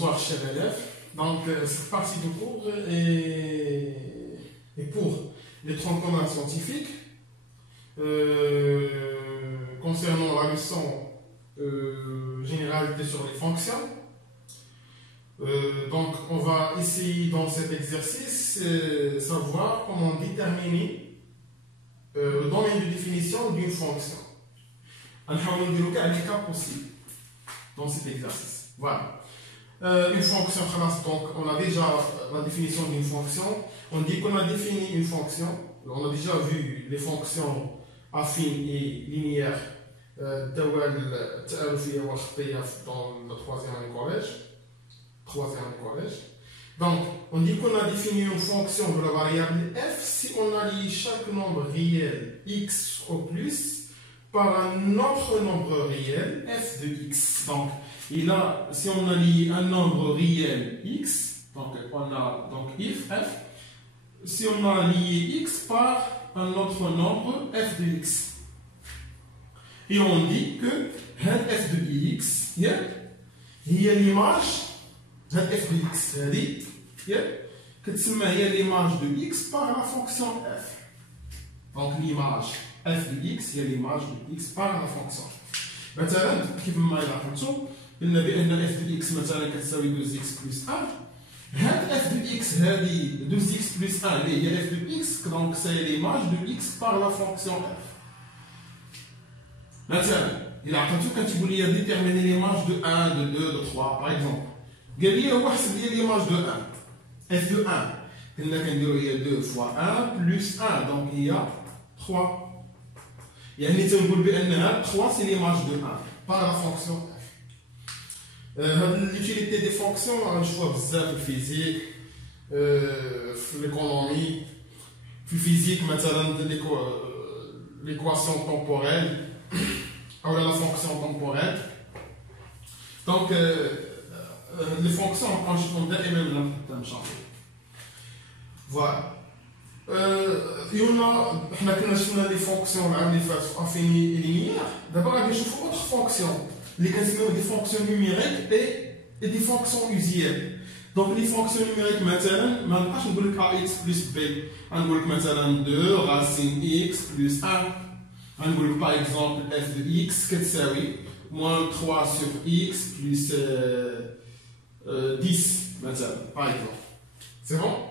Bonsoir chers élèves. Donc cette partie du cours est pour les troncs communs scientifiques concernant la leçon généralité sur les fonctions. Donc on va essayer dans cet exercice savoir comment déterminer le domaine de définition d'une fonction. On va dire les cas possibles dans cet exercice. Voilà. Une fonction, donc on a déjà la définition d'une fonction. On dit qu'on a défini une fonction. On a déjà vu les fonctions affines et linéaires dans le troisième collège. Donc, on dit qu'on a défini une fonction de la variable f si on allie chaque nombre réel x au plus par un autre nombre réel f de x. Donc, et là, si on allie un nombre réel x, donc on a donc if f, si on a lié x par un autre nombre f de x. Et on dit que f de x, il y a l'image f de x, c'est l'image de x par la fonction f. Donc l'image f de x, il y a l'image de x par la fonction. مثلا كيف ما لاحظتوا قلنا بان f de x مثلا كتساوي 2x plus 1. هاد f de x هذه 2x plus 1 اللي هي f de x donc c'est l'image de x par la fonction f. مثلا إلا عطيتو كتقول لي déterminer l'image de 1 de 2 de 3 par exemple. قال لي هو حسب لي l'image de 1 f de 1 قلنا كنديرو هي 2 fois 1 plus 1 donc il y a 3. يعني تنقول بأنها 3 c'est l'image de 1 par la fonction f. L'utilité des fonctions غنشوفوها بزاف في الفيزيك في l'économie في الفيزيك مثلا l'équation temporelle ou la fonction temporelle. Donc les fonctions كنشوفهم دائما لما نشرحوا. Voilà. حنا كنا شفنا لي فونكسيون العام اللي فات افيني لينيير. دابا غادي نشوفوا اوتر فونكسيون اللي كتسميو دي فونكسيون نيميريك اي دي فونكسيون يوزيال. دونك لي فونكسيون نيميريك مثلا ما نبقاش نقول لك اكس بلس بي، غنقول لك مثلا 2 راسين اكس بلس 1. غنقول لك باغ اكزومبل اف دو اكس كتساوي موان 3 سور اكس بلس 10 مثلا باغ اكزومبل. سي بون.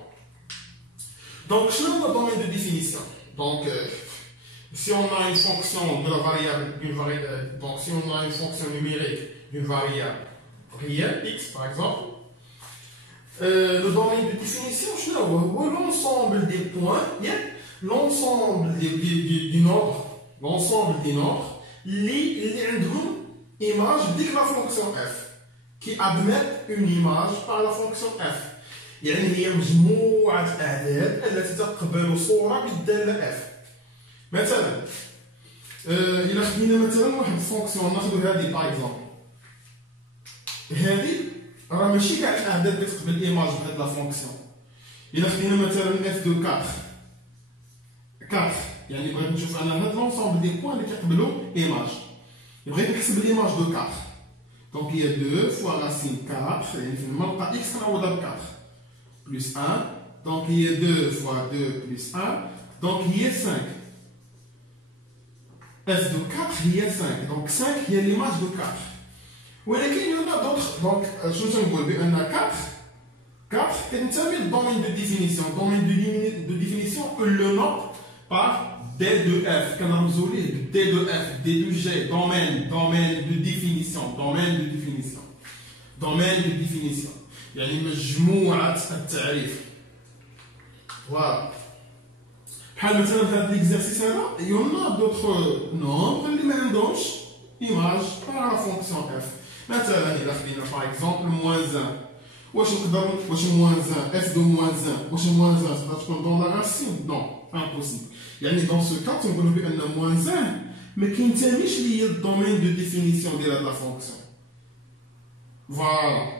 Donc, je le domaine de définition. Donc, si on a une fonction de la variable, donc si on a une fonction numérique d'une variable réelle, x par exemple, le domaine de définition, je le vois l'ensemble des points, l'ensemble du nombre, l'ensemble des nombres, les images de la fonction f, qui admettent une image par la fonction f. يعني هي مجموعة أعداد التي تقبل صورة بالدالة f. مثلا إلا خدينا مثلا واحد الفونكسيون ناخدو هادي باغ اكزومبل. هادي راه ماشي كاع الأعداد كتقبل إيماج بهاد لا فونكسيون. إلا خدينا مثلا f دو 4 يعني بغيت نشوف أنا هاد لونسومبل دي بوان اللي كيقبلو إيماج. بغيت نحسب الإيماج دو 4. دونك هي 2 فوا راسين 4 يعني في المنطقة x كنعوضها ب 4. Plus 1, donc il y a 2 fois 2 plus 1, donc il y a 5. F de 4, il y a 5, donc 5, il y a l'image de 4. Oui, il y en a d'autres, donc je vous dis, on a 4, c'est le domaine de définition. Domaine de définition, le nom par D de F, quand on a D de F, D de G, domaine de définition, domaine de définition. يعني مجموعة التعريف. فوالا. بحال مثلا في هذا ليكزارسيس هذا يونا دوطخ نومبر اللي ما عندهمش ايماج بار لا فونكسيون اف. مثلا إلا خدينا باغ اكزومبل موان 1. واش موان 1 اف دو موان 1 واش موان 1 تقدر تكون دون لا راسين؟ نو امبوسيبل. يعني دون سو كا تنقولو بأن موان 1 ما كينتميش ليا الدومين دو ديفينيسيون ديال هاد لا فونكسيون. فوالا.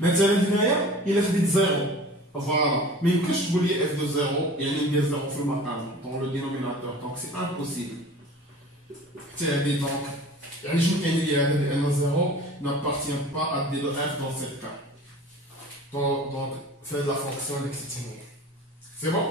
مثلا هنايا الا خديت 0 فوالا ما يمكنش تقول لي اف دو 0 يعني ندير 0 في المقام دون لو دينوميناتور دونك سي امبوسيبل. حتى هادي دونك يعني شنو كاين لي هذا بان 0 n'appartient pas à d de f dans cette cas. Donc, faire la fonction etc. C'est bon?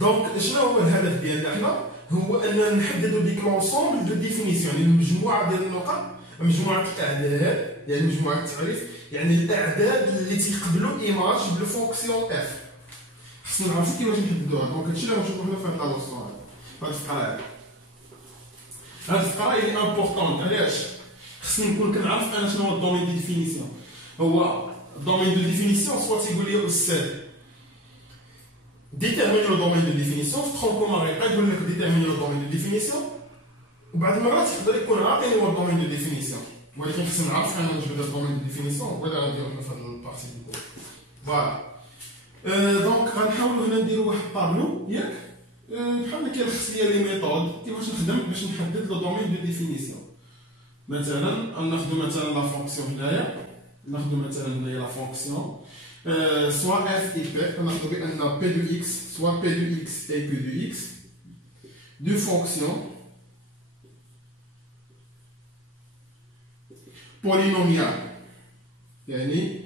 Donc, شنو هو الهدف ديالنا حنا؟ هو أننا نحددوا ديك لونسومبل دو ديفينيسيون، يعني مجموعة ديال النقط، مجموعة الأعداد، يعني مجموعة التعريف، يعني الأعداد اللي تيقبلوا إيماج بلو فونكسيون اف. خصنا نعرفوا كيفاش نحددوها، دونك هادشي اللي غنشوفو هنا في هاد لا لوسون هاد الفقرة هادي. هاد الفقرة هي امبورطونت، علاش؟ خصني نكون كنعرف أنا شنو هو الدومين دو ديفينيسيون. هو الدومين دو ديفينيسيون سوا تيقول لي الأستاذ déterminer le domaine de définition, franchement, on va déterminer le domaine de définition. Ou بعد المرات يقدر يكون عاطيني هو الدومين دو ديفينيسيون، ولكن خصنا نعرف انا نجبد الدومين دو ديفينيسيون ولا غنديرو في هاد البارتي دي كود. فوالا. دونك غنحاولوا هنا نديرو واحد الطابلو ياك بحال كيلخص ليا لي ميثود كيفاش نخدم باش نحدد لو دومين دو ديفينيسيون. مثلا ناخذ مثلا لا فونكسيون هنايا، ناخذ مثلا هنايا لا فونكسيون soit f et p, on a trouvé un p de x, soit p de x et q de x, deux fonctions polynomiales, يعني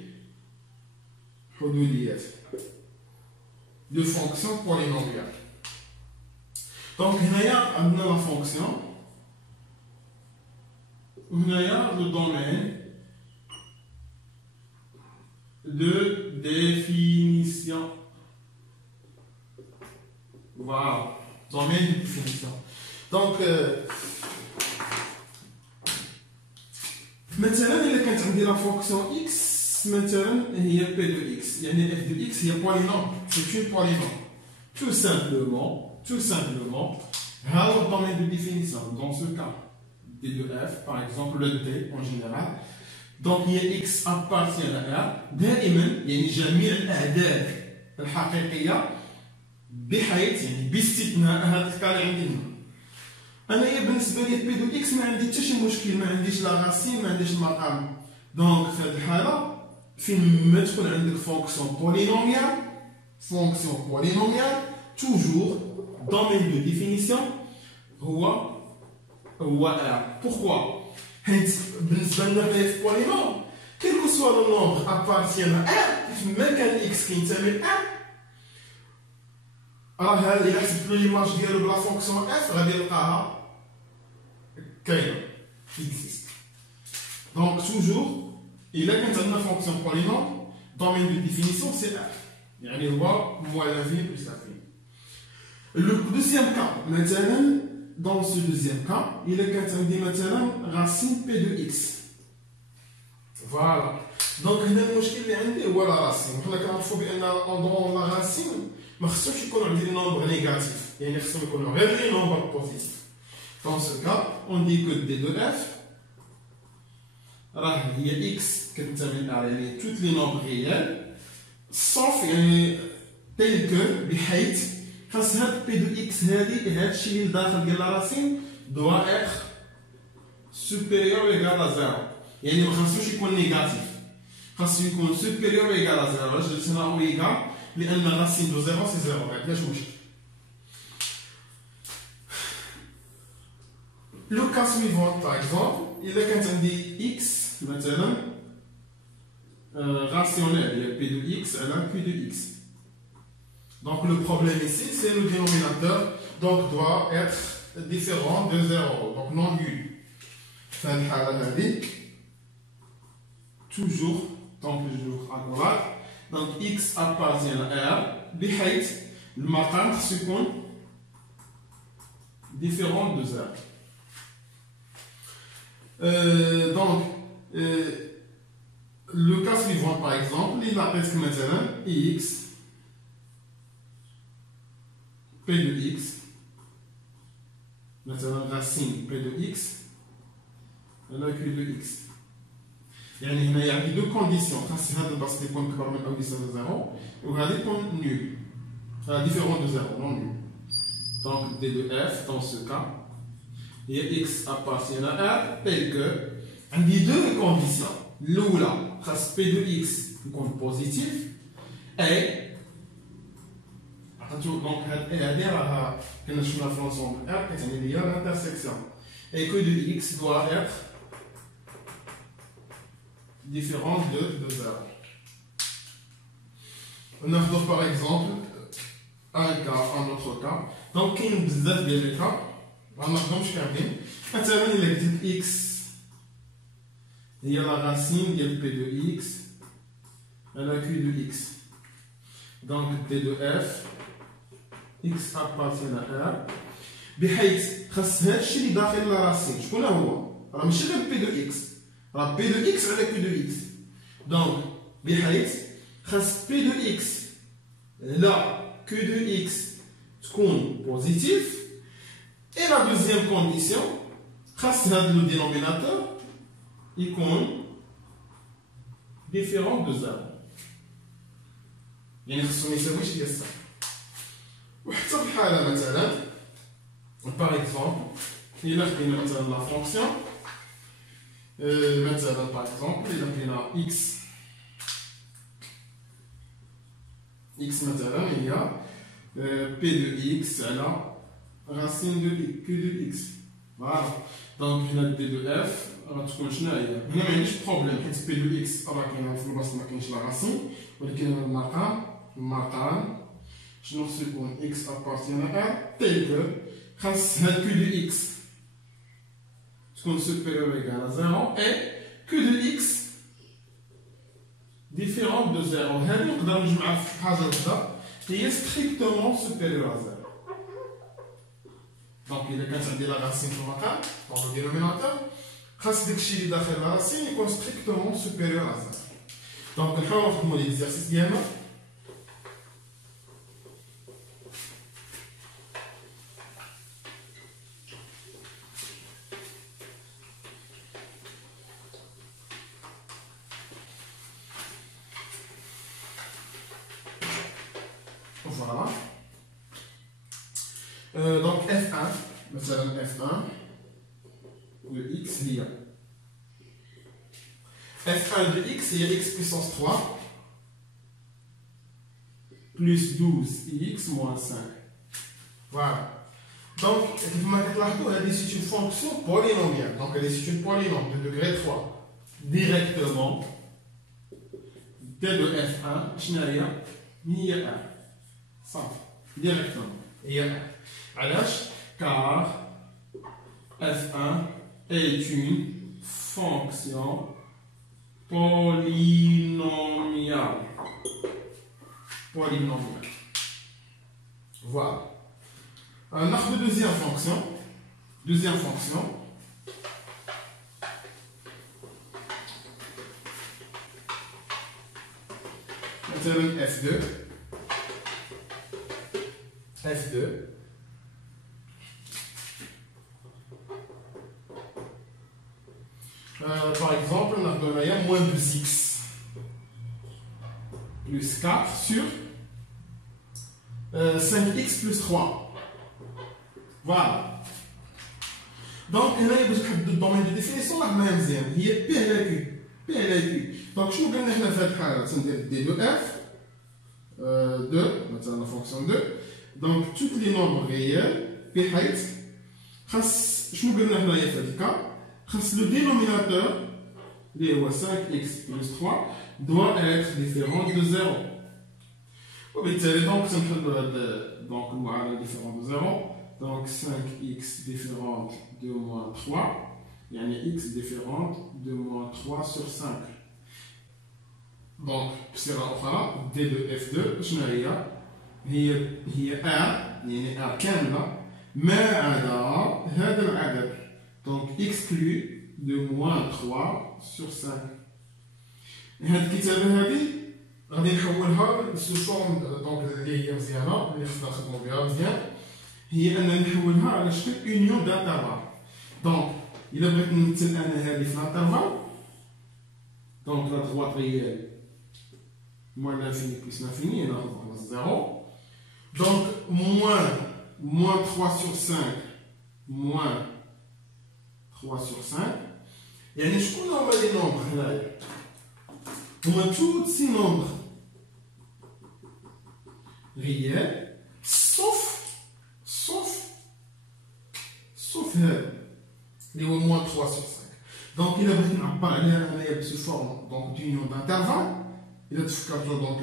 حدوديات, deux fonctions polynomiales. Donc هنايا عندنا la fonction, وهنايا le domaine de définition. Voilà, domaine de définition. Donc, maintenant, il y a la fonction x, maintenant, il y a p de x. Il y a f de x, il y a polynôme. C'est une polynôme. Tout simplement, le domaine de définition, dans ce cas, d de f, par exemple, le d en général. Donc il y a x appartient à R دائما يعني جميع الأعداد الحقيقية بحيث يعني باستثناء هذا الكاري عندي هنا. أنايا بالنسبة لي بي دو إكس ما عندي حتى شي مشكل، ما عنديش لا راسين، ما عنديش المقام. دونك في هذه الحالة فين ما تكون عندك فونكسيون بولينوميال توجور دومين دو ديفينيسيون هو R. Pourquoi؟ حيت بالنسبه لنا في البولينوم كيل كو سوا لو نومبر ابارتيان ا كيف ما كان اكس كينتمي ل ا راه هذا الا حسبت له ليماج ديالو بلا فونكسيون اف غادي يلقاها كاينه اكزيست. دونك توجور الا كانت عندنا فونكسيون بولينوم دومين دو ديفينيسيون سي اف، يعني هو موان لافين بلس لافين. لو دوزيام كا مثلا dans ce deuxième cas, il est maintenant racine p de x. Voilà. Donc, il y a un problème qui est la racine. On a la racine, mais il faut qu'on ait des nombres négatifs. Il faut qu'on ait des nombres positifs. Dans ce cas, on dit que d de f, il y a x qui est tous les nombres réels, sauf tel que, خاص هاد بي دو اكس هادي هادشي اللي داخل ديال لا راسين دوا اخ سوبيريور ايكال ا زيرو، يعني ما خاصوش يكون نيجاتيف، خاصو يكون سوبيريور ايكال ا زيرو. علاش درت هنا او ايكال؟ لان راسين دو زيرو سي زيرو، ما عندناش مشكل. لو كا سويفون باغ اكزومبل الا كانت عندي اكس مثلا راسيونيل هي بي دو اكس على بي دو اكس. Donc le problème ici, c'est le dénominateur, donc doit être différent de 0, donc non nul. Toujours, tant que toujours à droite, donc x appartient à R, بحيث المقام سيكون différent de 0. Donc, le cas suivant par exemple, il appelle maintenant x p de x, maintenant racine p de x, على q de x. يعني هنا عندي دو كونديسيون، خاص هذا البسط يكون أكبر من أو يساوي زيرو، وهذا يكون نول، différent de zéro, non nul. Donc d de f, dans ce cas, et x appartient à R, tel que عندي deux conditions. الأولى خاص p de x يكون positif, et donc هذه راها كنا شفنا في لونسومبل R كتعني ليا l'intersection et que de x doit être différent de 0. On a par exemple un cas, un autre cas. Donc, il y a beaucoup de cas. On a مثلا إلا كتبت x هي la racine ديال p de x على q de x. Donc d de f x appartient à r بحيث خاص هادشي اللي داخل لا راسين شكون هو؟ راه ماشي غير p de x، راه p de x على q de x. Donc بحيث خاص p de x لا q de x تكون positif. Et la deuxième condition, le dénominateur est différent de 0. يعني خصهم يساويش ديال الصفر. وحتى في الحالة مثلا par exemple إلا خدينا مثلا la fonction مثلا par exemple إلا خدينا x مثلا هي p de x على racine de q de x. Voilà. Donc, il y a d de f. Alors, tu connais pas. Il y a un problème. P de x, alors qu'il y a la racine. ولكن المقام شنو خصو يكون x appartient à r tel que خاص q de x تكون supérieur ou égal à 0 et q de x différente de 0. هذه نقدر نجمعها في حاجه وحده هي strictement supérieur à 0. Donc, il y a la racine dans le dénominateur. Le la racine est strictement supérieur à 0. Donc, on va faire l'exercice diamant. Voilà. Donc F1, مثلا F1 de x هي F1 de x هي x puissance 3 plus 12x moins 5. Voilà. Donc, كما كتلاحظوا هذه c'est une fonction polynomiale. Donc, c'est une polynôme de degré 3 directement d de F1 شنو هي 1 صافي directement هي 1. علاش؟ car F1 est une fonction polynomiale. Polynomiale. Voilà. On a la deuxième fonction. Deuxième fonction. Maintenant F2. F2. Par exemple, on a donné moins 2x plus 4 sur 5x plus 3. Voilà. Donc, il y a un domaine de définition qui est bien. Il y a P à Q. P à Q. Donc, je vais vous faire D de f, 2, maintenant la fonction 2. Donc, tous les nombres réels, P height, je vais vous faire le dénominateur, 5x plus 3, doit être différent de 0. Donc, on va aller différent de 0. Donc, 5x différente de moins 3. Il y a une x différente de moins 3 sur 5. Donc, c'est d de f2, هي 1 يعني r كاملة ما عدا هذا العدد. Donc, exclu de moins 3 sur 5. هاد الكتابة هذه غادي نحولها سو فورم دونك اللي هي مزيانة اللي خصنا نخدمو بها مزيان هي أننا نحولها على شكل أونيون دانترفال. دونك إلا بغيت نمثل أنا هذه في الانترفال دونك لا droite réelle moins l'infini plus l'infini ناخذ 0. Donc moins 3 sur 5 moins 3 sur 5. يعني شكون هما لي نومبر هنايا؟ هما tous ces nombres réels sauf هذا اللي هو moins 3 sur 5. Donc إلا بغيت نعبر عليها أنايا بسو فورم دونك d'union d'intervalle إلا تفكرتوا دونك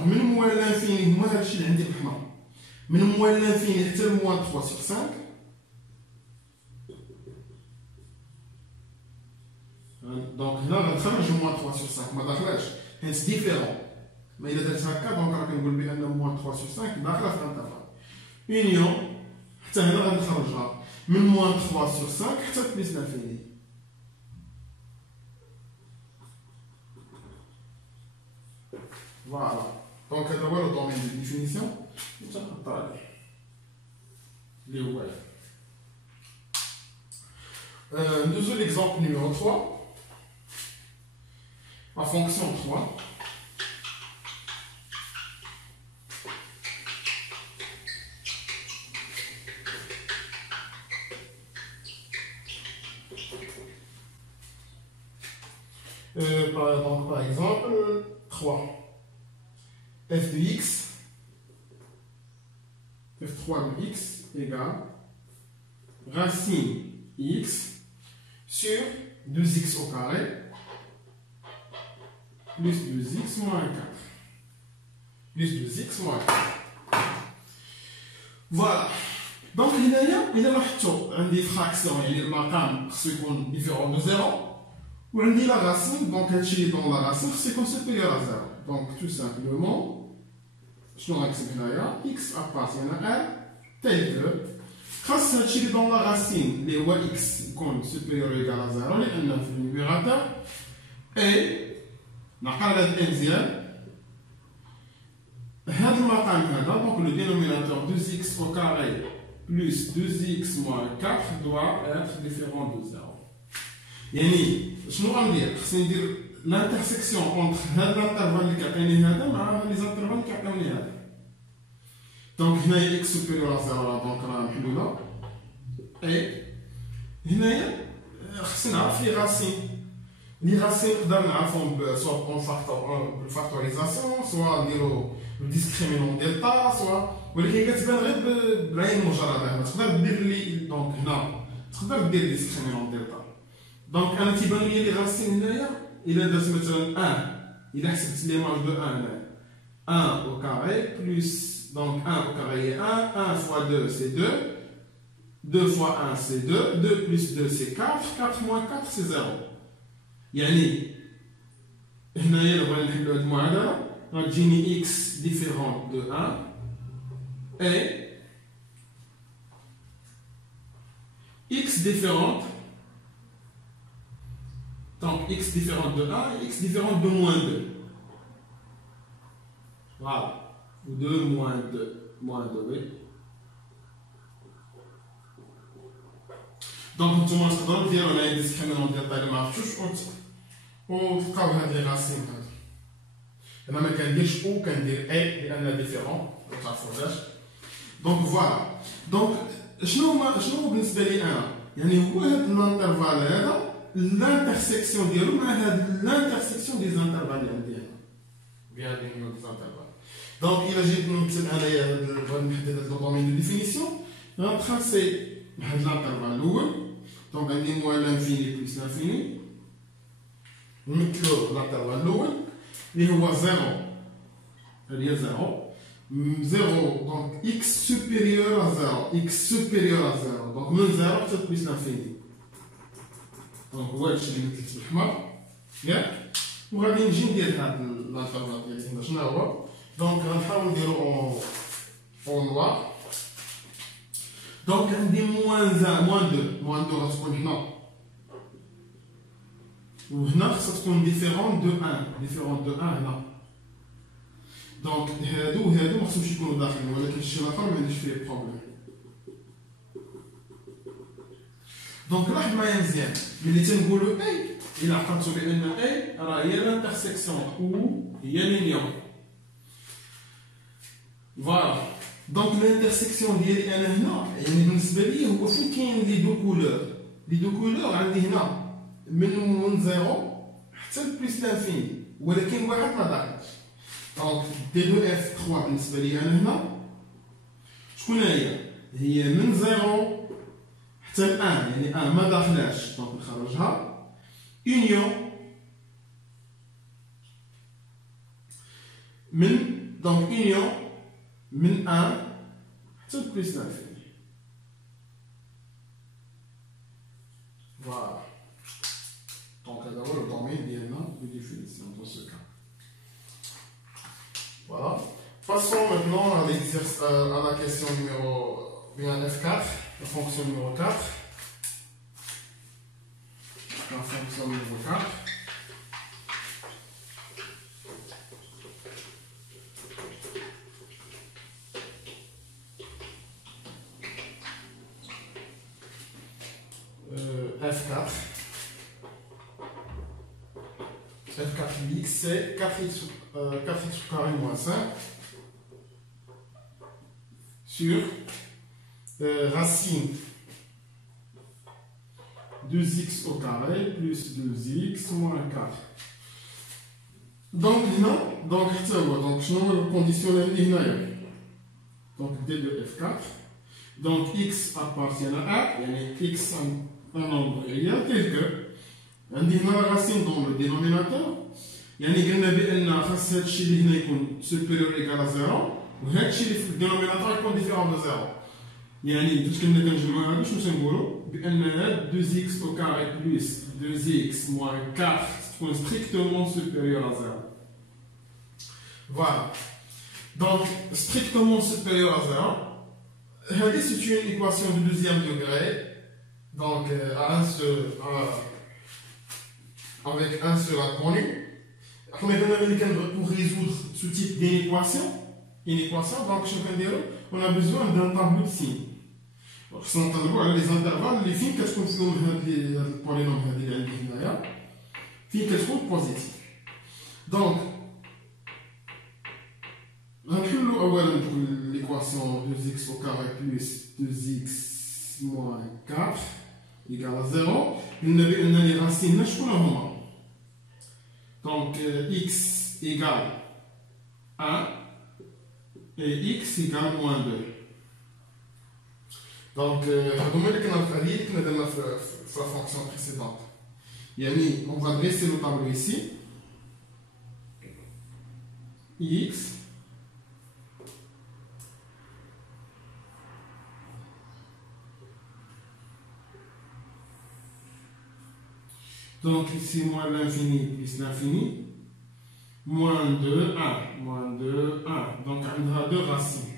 دونك من موال لانفيني هما هادشي اللي عندي بالحمر من موال لانفيني حتى موال 3 sur 5 دونك هنا غنخرج موال 3 sur 5 ما داخلاش حيت ديفيرون ما الا درت هكا دونك راه كنقول بان موال 3 sur 5 داخله في الانترفال اونيون حتى هنا غنخرجها من موال 3 sur 5 حتى بليس لانفيني فوالا دونك هذا هو لو دومين دو ديفينيسيون تنحط عليه اللي هو ندوزو l'exemple numéro 3 la fonction 3 donc par exemple 3 f de x f3 de x égale racine x sur 2x au carré plus 2x moins 4 plus 2x moins 4 voilà donc هنايا إلا لاحظتو عندي فراكسيون يعني المقام خصو يكون ديفيرون دو زيرو وعندي لا راسين دونك هادشي اللي دون لا راسين خصو يكون سوبيريور ا زيرو دونك تو سامبلومون شنو غنكتب هنايا x appartient à r tel que خاص هادشي اللي دون لا راسين اللي هو x يكون سوبيريور ايكال ا زيرو لأنه في النيميراتور اي نعقل هاد مزيان هاد المقام هذا دونك لو dénominateur 2x au carré plus 2x moins 4 doit être différent de 0 يعني شنو غندير خصني ندير l'intersection entre هاد l'intervalle اللي كيعطيني هذا مع لي زانترفال اللي كيعطيوني هذا دونك هنايا x supérieur à 0 دونك راه محلوله اي هنايا خصني نعرف لي راسين نقدر نعرفهم سوا بالفاكتوريزاسيون سوا نديرو بالديسكريمينون دلتا سوا ولكن كتبان غير بالعين المجرده تقدر دير لي دونك هنا تقدر دير ديسكريمينون دلتا دونك انا تيبان لي لي راسين هنايا الا درت مثلا 1 الا حسبت لي مارج دو 1 هنايا 1 au carré plus donc 1 au carré est 1 1 fois 2 c'est 2 2 fois 1 c'est 2 2 plus 2 c'est 4 4 moins 4 c'est 0 يعني هنايا لو بغينا نحلو هاد المعادله غتجيني x différent de 1 et x différente donc x différente de 1 et x différente de moins 2 voilà ou de moins 2 oui donc نتوما تقدروا ديروا هنايا ديسكريمينون ديال الطاي اللي معرفتوش وتلقاو هاد لي راسين هاد انا ما كنديرش او كندير اي لان ديفيرون متعرفوهاش دونك فوالا دونك شنو بالنسبه لي انا يعني هو هاد الانترفال هذا الانترسيكسيون ديالو مع هاد الانترسيكسيون دي زانترفال اللي عندي هنا بيان دي نيو زانترفال دونك الا جيت نكتب انايا بغيت نحدد هاد لو دومين دو ديفينيسيون غنتراسي هاد الانترفال الاول دونك عندي موال لانفيني بلس لانفيني نمثلو الانترفال الاول اللي هو 0 هادي هي 0 0 دونك x supérieur à 0 x supérieur à 0 دونك من 0 حتى بلس لانفيني دونك هو هادشي اللي مثلت بالحمر ياك وغادي نجي ندير هاد الانترفال ديالي هنا شنو هو دونك غنحاول نديرو اون نوار دونك عندي موان 2 غتكون هنا وهنا خصها تكون ديفيرون دو 1 هنا دونك هادو ما خصهمش يكونوا داخلين ولكن شي الاخر ما عنديش فيه بروبليم دونك لاحظ معايا مزيان ملي تنقولوا اي الا عقلتوا بان اي راه هي لانترسيكسيون او هي لينيون فوالا دونك لانترسيكسيون ديالي انا هنا يعني بالنسبه لي هو فين كاين لي دو كولور عندي هنا من 0 حتى بلس لانفيني ولكن واحد ما داخلش دونك دي دو اف 3 بالنسبه لي انا هنا شكون هي من 0 حتى 1 يعني 1 ما داخلاش دونك نخرجها اونيون من donc union من 1 حتى plus l'infini. Voilà. Donc, d'abord, le domaine de définition dans ce cas. Voilà. Passons maintenant à la question numéro F4, la fonction numéro 4. La fonction numéro 4. F4. F4 x, c'est 4x au carré moins 5 sur racine 2x au carré plus 2x moins 4. Donc, donc je nomme le conditionnel linéaire. Donc, D de F4. Donc, x appartient à 1, et x un nombre réel tel que عندنا la racine dans le dénominateur. يعني قلنا بأن خاص هذا الشيء اللي هنا يكون supérieur égal à 0 وهذا الشيء اللي في الدينوميناتور يكون différent de 0. يعني فاش كنا كنجمعوا هذا شنو تنقولوا بأن 2x au carré plus 2x moins 4 تكون strictement supérieur à 0. Voilà. Donc strictement supérieur à 0. هذه c'est une équation du deuxième degré. Donc avec un seul inconnu. Pour résoudre ce type d'équation, donc on a besoin d'un tableau de signes. Donc, si on entend les intervalles, les signes qu'est-ce qu'on fait les polynômes qu'est-ce qu'on positif. Donc, on va l'équation 2x au carré plus 2x moins 4 égale à 0. Il y a les racines. Donc, x égale 1 et x égale moins 2. Donc, on va la fonction précédente. On va dresser le tableau ici. X donc ici moins l'infini plus l'infini, moins 2, 1, moins 2, 1. Donc on a deux racines.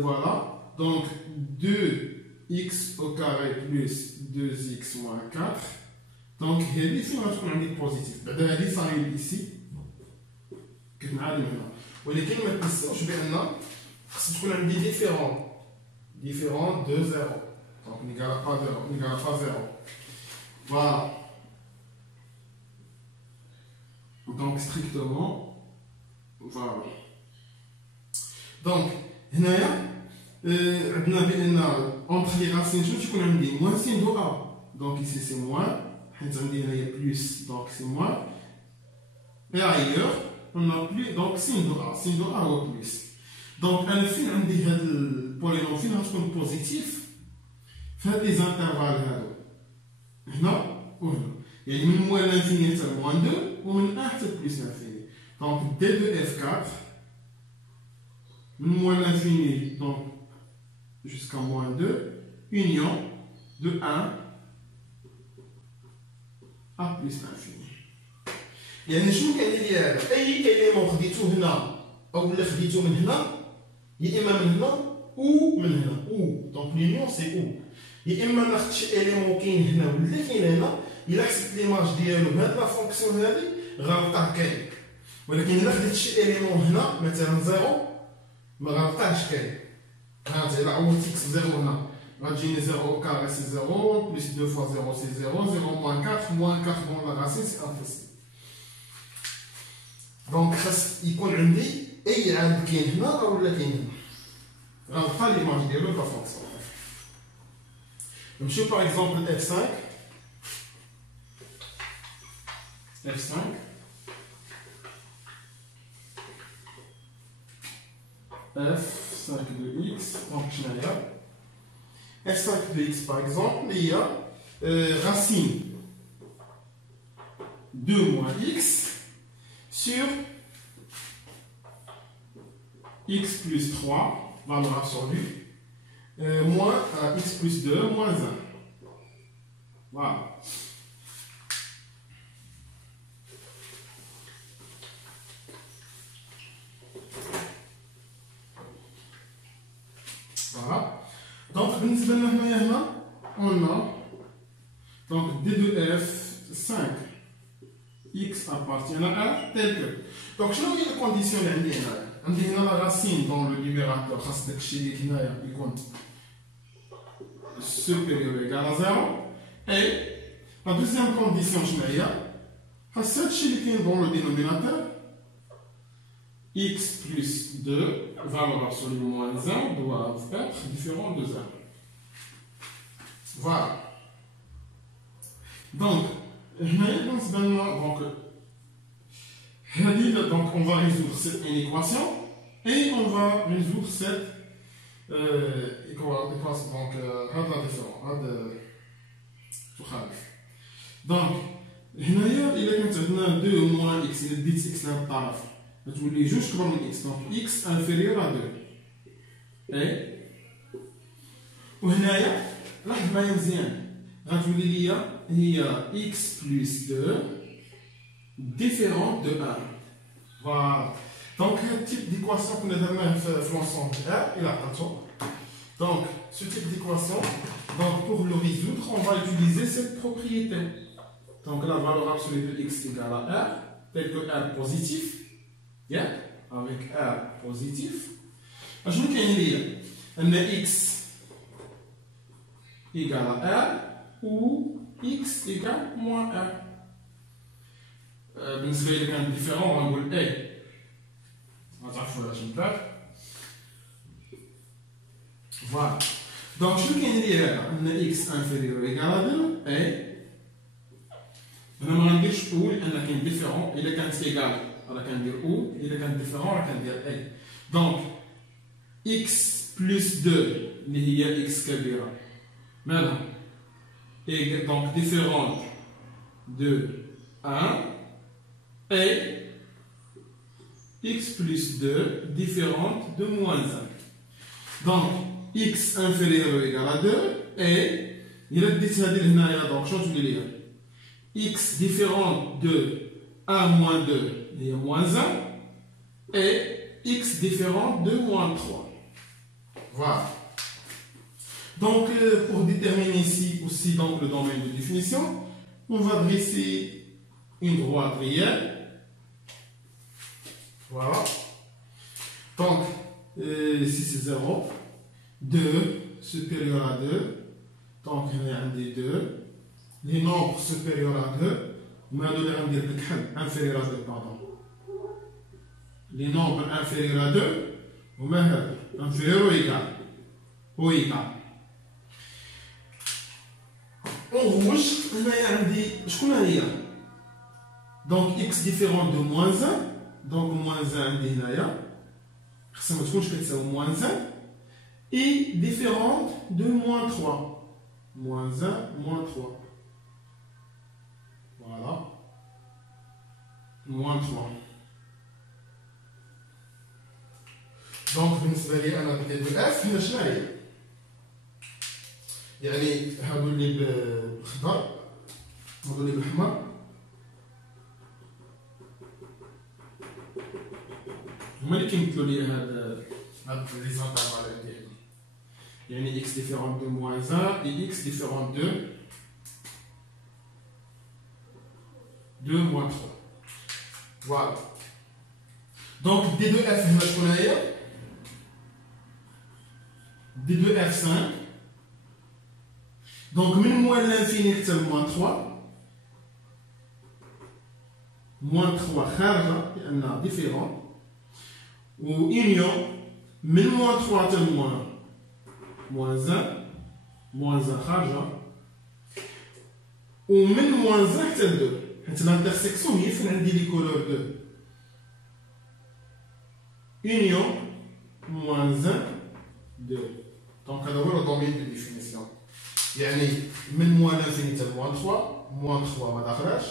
Voilà. Donc 2x au carré plus 2x moins 4. Donc ici on va trouver un positif. D'abord ça arrive ici. كيف نعلم هنا. ولكن ما تنساوش بأن خص تكون عندي différent de 0. Donc n'égale pas 0. Voilà. Donc strictement, voilà. Donc, entre les racines, je vais moins signe de A. Donc ici c'est moins, il y a plus, donc c'est moins. Et ailleurs, on a plus, donc signe de A ou plus. Donc, à la fin, on dit que le polynôme est positif, fait des intervalles. هنا وهنا يعني من moins l'infini حتى moins 2 ومن 1 حتى plus l'infini. Donc D de F4 من moins l'infini donc jusqu'à moins 2 union de 1 à plus l'infini. يعني شنو كاين لي هذا اي élément خديتو هنا او لا خديتو من هنا يا اما من هنا ou من هنا ou donc l'union c'est ou يا اما ناخذ شي اليمون كاين هنا ولا كاين هنا الا حسبت ليماج ديالو بهاد لا فونكسيون هادي غنلقاه كاين ولكن الا خديت شي اليمون هنا مثلا زيرو ما غنلقاهش كاين هانت الا عوضت اكس بزيرو هنا غتجيني زيرو او كاري سي زيرو بلس 2 فوا زيرو سي زيرو زيرو موان 4 موان 4 دون لا راسين سي امبوسيبل. دونك خاص يكون عندي اي عدد كاين هنا ولا كاين هنا غنلقى ليماج ديالو لا فونكسيون. Donc, par exemple, F5. F5. F5 de x, donc F5 de x, par exemple, il y a racine 2 moins x sur x plus 3, valeur absolue, moins x plus 2, moins 1. Voilà. Voilà. Donc, on a donc d de f 5 x appartient à 1 tel que. Donc, je vais les conditions de la racine dans le numérateur supérieur ou égal à 0. Et la deuxième condition, je cette chiliquine dans le dénominateur, x plus 2, valeur absolue moins 1, doivent être différents de 0. Voilà. Donc, on va résoudre cette équation et on va résoudre cette équation. Donc, donc, il y a 2 moins x, il y a 10 x là par vous voulez juste comme x, donc x inférieur à 2. Et il y a x plus 2 différent de 1. Voilà. Donc, le type d'équation que nous avons fait l'ensemble R, il a attention. Donc, ce type d'équation, pour le résoudre, on va utiliser cette propriété. Donc, la valeur absolue de x égale à R, tel que R positif. Bien, avec R positif. Je vous dis qu'il y a x égale à R ou x égale moins R. بالنسبة لي كان différent, on va dire A. Voilà. Donc, je vais dire x inférieur ou égal à 2 et je ne vais pas dire qu'il est différent, il est égal. On va dire ou, il est différent, on va dire a. Donc, x plus 2, il y a x kabira. Maintenant, et donc différente de 1 et x plus 2 différente de moins 1. Donc, x inférieur ou égal à 2 et il est dire donc change de lire x différente de 1 moins 2 il y a moins 1 et x différente de moins 3. Voilà. Donc, pour déterminer ici aussi donc, le domaine de définition, on va dresser une droite réelle. Voilà. Donc, ici c'est 0. 2 supérieur à 2. Donc, il y a un des 2. Les nombres supérieurs à 2. On va donner un des inférieur à 2, pardon. Les nombres inférieurs à 2. On va inférieur ou égal. Ou égal. En rouge, on a un des. Je connais rien. Donc, x différent de moins 1. Donc, moins 1 d'Inaya. Ça me trouve que c'est moins 1. Et différente de moins 3. Moins 1, moins 3. Voilà. Moins 3. Donc, بالنسبة لي أنا بديت بالإف هنا شنو هي؟ يعني هادو اللي بالخضر هادو اللي بالأحمر هما اللي كيمثلوا لي هاد الريزولتا ديالي يعني x différente de moins 1 et x différente de moins 3. Voilà. Donc d2f هنا شكون هي؟ d2f5. Donc من moins l'infini حتى moins 3. moins 3 خارجة لأنها différent. Ou union من moins 3 حتى moins 1 moins 1 خارجة. و من moins 1 حتى 2 حيت l'intersection هي فين عندي لي couleur 2. Union moins 1 2. Donc هذا هو le domaine de définition. يعني من moins l'infini حتى moins 3 moins 3 ما دخلش.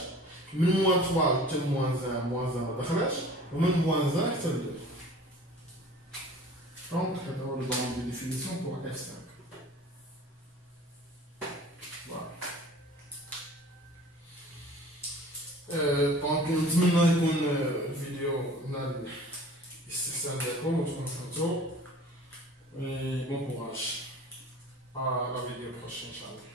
من moins 3 حتى moins 1 moins 1 ما دخلش. ومن moins 1 حتى 2. Donc, dans le domaine de définition pour F5. Voilà. Donc, nous terminons une vidéo dans le système d'école, et bon courage à la vidéo prochaine, Inch'Allah.